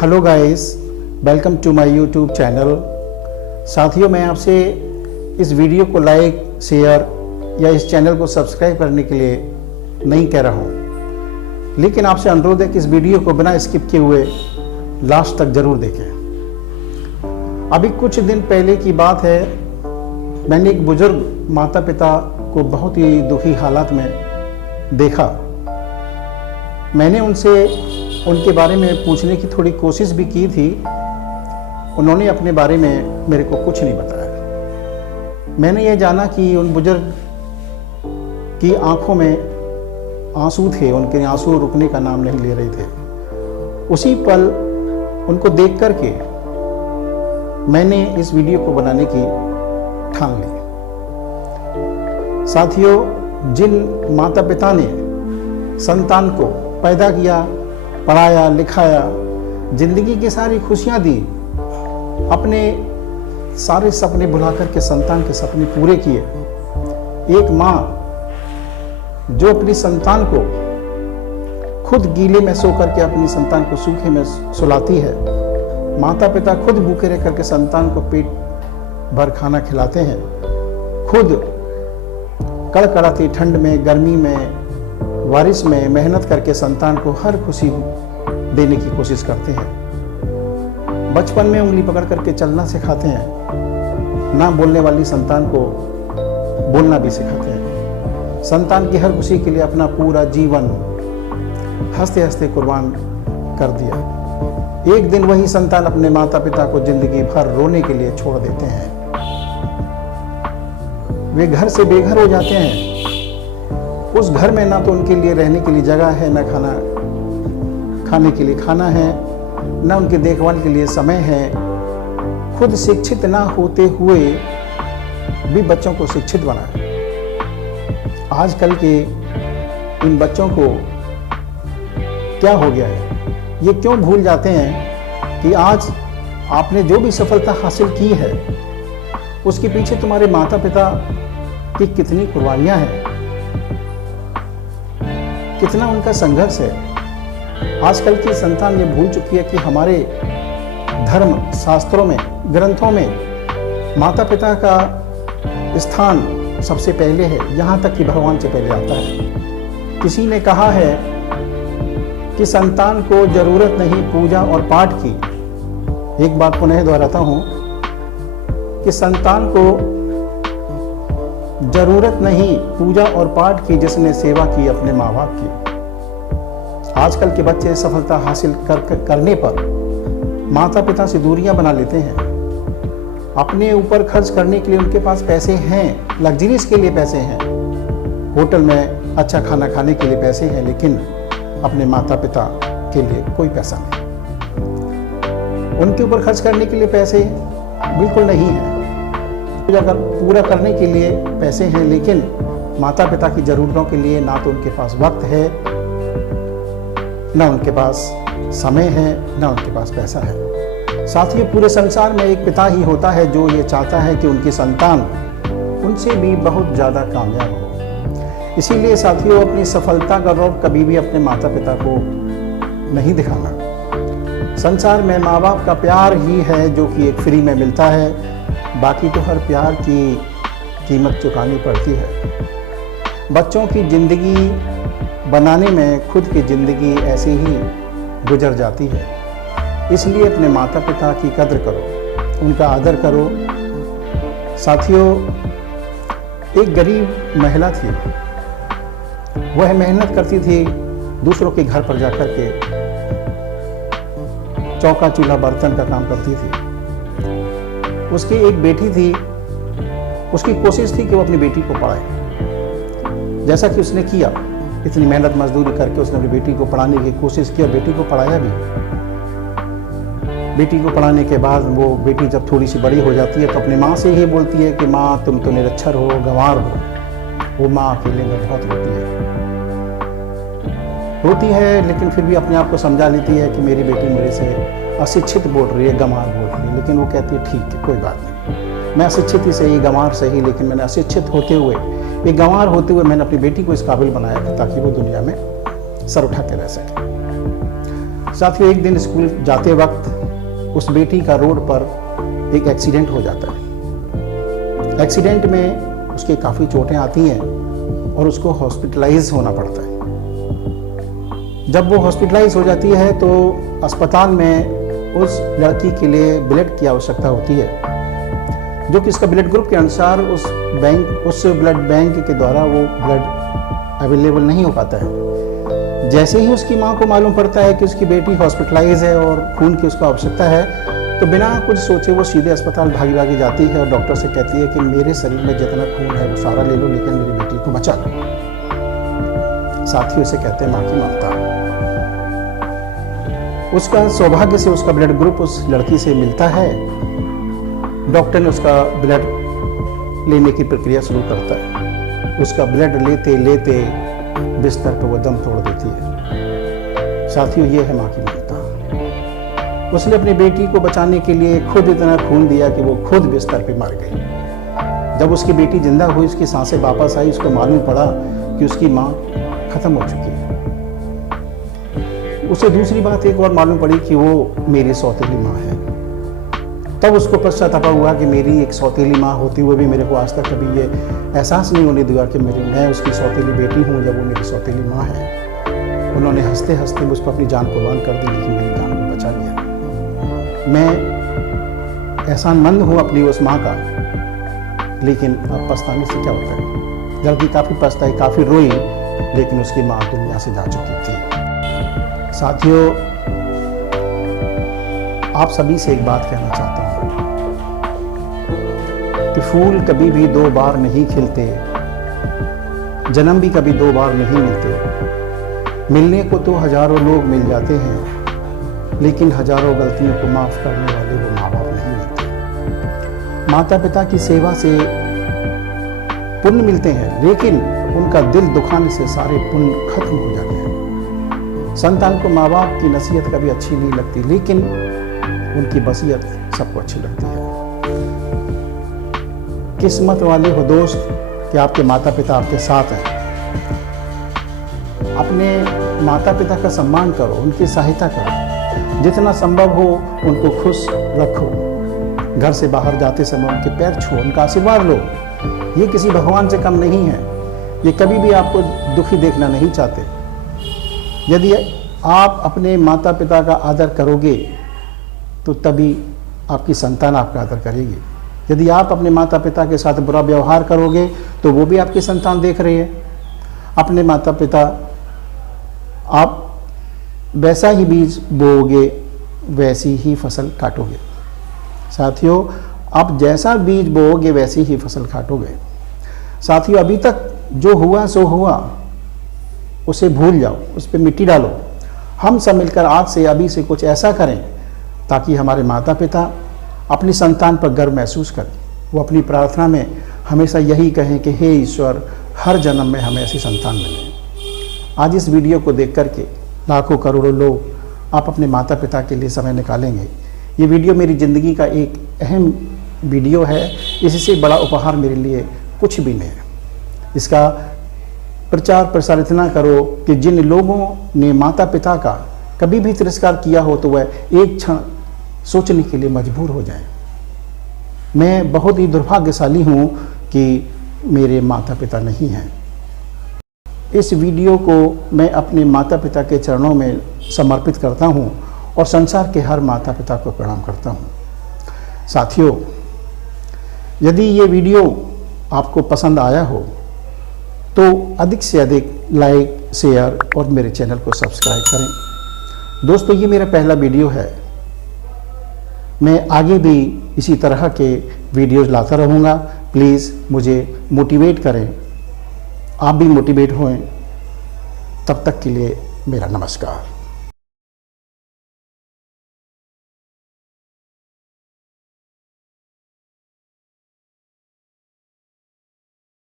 Hello guys, welcome to my YouTube channel. साथियों, मैं आपसे इस वीडियो को लाइक, शेयर या इस चैनल को सब्सक्राइब करने के लिए नहीं कह रहा हूँ, लेकिन आपसे अनुरोध है कि इस वीडियो को बिना स्किप किए हुए लास्ट तक ज़रूर देखें। अभी कुछ दिन पहले की बात है, मैंने एक बुजुर्ग माता पिता को बहुत ही दुखी हालात में देखा। मैंने उनसे उनके बारे में पूछने की थोड़ी कोशिश भी की थी। उन्होंने अपने बारे में मेरे को कुछ नहीं बताया। मैंने ये जाना कि उन बुजुर्ग की आंखों में आंसू थे, उनके आंसू रुकने का नाम नहीं ले रहे थे। उसी पल उनको देख कर के मैंने इस वीडियो को बनाने की ठान ली। साथियों, जिन माता पिता ने संतान को पैदा किया, पढ़ाया, लिखाया, जिंदगी की सारी खुशियां दी, अपने सारे सपने भुला करके संतान के सपने पूरे किए, एक माँ जो अपनी संतान को खुद गीले में सो करके अपनी संतान को सूखे में सुलाती है, माता पिता खुद भूखे रह करके संतान को पेट भर खाना खिलाते हैं, खुद कड़कड़ाती ठंड में, गर्मी में, बारिश में मेहनत करके संतान को हर खुशी देने की कोशिश करते हैं। बचपन में उंगली पकड़ करके चलना सिखाते हैं, ना बोलने वाली संतान को बोलना भी सिखाते हैं। संतान की हर खुशी के लिए अपना पूरा जीवन हंसते हंसते कुर्बान कर दिया। एक दिन वही संतान अपने माता पिता को जिंदगी भर रोने के लिए छोड़ देते हैं। वे घर से बेघर हो जाते हैं। उस घर में ना तो उनके लिए रहने के लिए जगह है, ना खाने के लिए खाना है, ना उनके देखभाल के लिए समय है। खुद शिक्षित ना होते हुए भी बच्चों को शिक्षित बनाए। आजकल के इन बच्चों को क्या हो गया है, ये क्यों भूल जाते हैं कि आज आपने जो भी सफलता हासिल की है, उसके पीछे तुम्हारे माता पिता की कितनी कुर्बानियां हैं, कितना उनका संघर्ष है। आजकल की संतान ये भूल चुकी है कि हमारे धर्म शास्त्रों में, ग्रंथों में माता पिता का स्थान सबसे पहले है, यहाँ तक कि भगवान से पहले आता है। किसी ने कहा है कि संतान को जरूरत नहीं पूजा और पाठ की। एक बात पुनः दोहराता हूँ कि संतान को जरूरत नहीं पूजा और पाठ की जिसने सेवा की अपने माँ बाप की। आजकल के बच्चे सफलता हासिल करने पर माता पिता से दूरियां बना लेते हैं। अपने ऊपर खर्च करने के लिए उनके पास पैसे हैं, लग्जरीज के लिए पैसे हैं, होटल में अच्छा खाना खाने के लिए पैसे हैं, लेकिन अपने माता पिता के लिए कोई पैसा नहीं। उनके ऊपर खर्च करने के लिए पैसे बिल्कुल नहीं है। पूरा करने के लिए पैसे हैं, लेकिन माता पिता की जरूरतों के लिए ना तो उनके पास वक्त है, ना उनके पास समय है, ना उनके पास पैसा है। साथियों, पूरे संसार में एक पिता ही होता है जो ये चाहता है कि उनकी संतान उनसे भी बहुत ज़्यादा कामयाब हो। इसीलिए साथियों, अपनी सफलता का रौब कभी भी अपने माता पिता को नहीं दिखाना। संसार में माँ बाप का प्यार ही है जो कि एक फ्री में मिलता है, बाकी तो हर प्यार की कीमत चुकानी पड़ती है। बच्चों की ज़िंदगी बनाने में खुद की ज़िंदगी ऐसे ही गुजर जाती है। इसलिए अपने माता पिता की कद्र करो, उनका आदर करो। साथियों, एक गरीब महिला थी, वह मेहनत करती थी, दूसरों के घर पर जाकर के चौका चूल्हा बर्तन का काम करती थी। उसकी एक बेटी थी, उसकी कोशिश थी कि वो अपनी बेटी को पढ़ाए, जैसा कि उसने किया। इतनी मेहनत मजदूरी करके उसने अपनी बेटी को पढ़ाने की कोशिश की और बेटी को पढ़ाया भी। बेटी को पढ़ाने के बाद वो बेटी जब थोड़ी सी बड़ी हो जाती है तो अपनी माँ से ही बोलती है कि माँ, तुम तो निरक्षर हो, गंवार हो। वो माँ अकेले में बहुत रोती है, लेकिन फिर भी अपने आप को समझा लेती है कि मेरी बेटी मेरे से अशिक्षित बोल रही है, गंवार बोल रही है। लेकिन वो कहती है ठीक है, कोई बात नहीं, मैं अशिक्षित ही सही, गंवार सही, लेकिन मैंने अशिक्षित होते हुए, एक गंवार होते हुए मैंने अपनी बेटी को इस काबिल बनाया ताकि वो दुनिया में सर उठा के रह सके। साथियों, एक दिन स्कूल जाते वक्त उस बेटी का रोड पर एक एक्सीडेंट हो जाता है। एक्सीडेंट में उसके काफ़ी चोटें आती हैं और उसको हॉस्पिटलाइज होना पड़ता है। जब वो हॉस्पिटलाइज हो जाती है तो अस्पताल में उस लड़की के लिए ब्लड की आवश्यकता होती है, जो कि इसका ब्लड ग्रुप के अनुसार उस ब्लड बैंक के द्वारा वो ब्लड अवेलेबल नहीं हो पाता है। जैसे ही उसकी माँ को मालूम पड़ता है कि उसकी बेटी हॉस्पिटलाइज है और खून की उसको आवश्यकता है, तो बिना कुछ सोचे वो सीधे अस्पताल भागी भागी जाती है और डॉक्टर से कहती है कि मेरे शरीर में जितना खून है वो सारा ले लो, लेकिन मेरी बेटी को बचा लो। साथियों, से कहते हैं माँ की ममता। उसका सौभाग्य से उसका ब्लड ग्रुप उस लड़की से मिलता है। डॉक्टर ने उसका ब्लड लेने की प्रक्रिया शुरू करता है। उसका ब्लड लेते लेते बिस्तर पर वो दम तोड़ देती है। साथियों, ये है माँ की ममता। उसने अपनी बेटी को बचाने के लिए खुद इतना खून दिया कि वो खुद बिस्तर पे मर गई। जब उसकी बेटी जिंदा हुई, उसकी सांसें वापस आई, उसको मालूम पड़ा कि उसकी माँ खत्म हो चुकी है। उसे दूसरी बात एक और मालूम पड़ी कि वो मेरी सौतेली माँ है। तब उसको पश्चाताप हुआ कि मेरी एक सौतेली माँ होती हुए भी मेरे को आज तक कभी ये एहसास नहीं होने दिया कि मैं उसकी सौतेली बेटी हूँ जब वो मेरी सौतेली माँ है। उन्होंने हंसते हंसते मुझ पर अपनी जान कुर्बान कर दी, लेकिन मेरी जान को बचा लिया। मैं एहसानमंद हूँ अपनी उस माँ का, लेकिन अब पछताने से क्या होता है। लड़की काफ़ी पछताई, काफ़ी रोई, लेकिन उसकी माँ दुनिया से जा चुकी थी। साथियों, आप सभी से एक बात कहना चाहता हूँ कि फूल कभी भी दो बार नहीं खिलते, जन्म भी कभी दो बार नहीं मिलते। मिलने को तो हजारों लोग मिल जाते हैं, लेकिन हजारों गलतियों को माफ करने वाले वो माँ बाप नहीं मिलते। माता पिता की सेवा से पुण्य मिलते हैं, लेकिन उनका दिल दुखाने से सारे पुण्य खत्म हो जाते हैं। संतान को माँ बाप की नसीहत कभी अच्छी नहीं लगती, लेकिन उनकी वसीयत सबको अच्छी लगती है। किस्मत वाले हो दोस्त कि आपके माता पिता आपके साथ हैं। अपने माता पिता का सम्मान करो, उनकी सहायता करो, जितना संभव हो उनको खुश रखो। घर से बाहर जाते समय उनके पैर छुओ, उनका आशीर्वाद लो। ये किसी भगवान से कम नहीं है। ये कभी भी आपको दुखी देखना नहीं चाहते। यदि आप अपने माता पिता का आदर करोगे तो तभी आपकी संतान आपका आदर करेगी। यदि आप अपने माता पिता के साथ बुरा व्यवहार करोगे तो वो भी आपकी संतान देख रही है। अपने माता पिता, आप वैसा ही बीज बोओगे वैसी ही फसल काटोगे। साथियों, आप जैसा बीज बोओगे वैसी ही फसल काटोगे। साथियों, अभी तक जो हुआ सो हुआ, उसे भूल जाओ, उस पर मिट्टी डालो। हम सब मिलकर आज से, अभी से कुछ ऐसा करें ताकि हमारे माता पिता अपनी संतान पर गर्व महसूस करें। वो अपनी प्रार्थना में हमेशा यही कहें कि हे ईश्वर, हर जन्म में हमें ऐसी संतान मिले। आज इस वीडियो को देख करके लाखों करोड़ों लोग आप अपने माता पिता के लिए समय निकालेंगे। ये वीडियो मेरी ज़िंदगी का एक अहम वीडियो है। इससे बड़ा उपहार मेरे लिए कुछ भी नहीं है। इसका प्रचार प्रसार इतना करो कि जिन लोगों ने माता पिता का कभी भी तिरस्कार किया हो तो वह एक क्षण सोचने के लिए मजबूर हो जाए। मैं बहुत ही दुर्भाग्यशाली हूँ कि मेरे माता पिता नहीं हैं। इस वीडियो को मैं अपने माता पिता के चरणों में समर्पित करता हूँ और संसार के हर माता पिता को प्रणाम करता हूँ। साथियों, यदि ये वीडियो आपको पसंद आया हो तो अधिक से अधिक लाइक, शेयर और मेरे चैनल को सब्सक्राइब करें। दोस्तों, ये मेरा पहला वीडियो है। मैं आगे भी इसी तरह के वीडियोज़ लाता रहूँगा। प्लीज़ मुझे मोटिवेट करें, आप भी मोटिवेट हों। तब तक के लिए मेरा नमस्कार।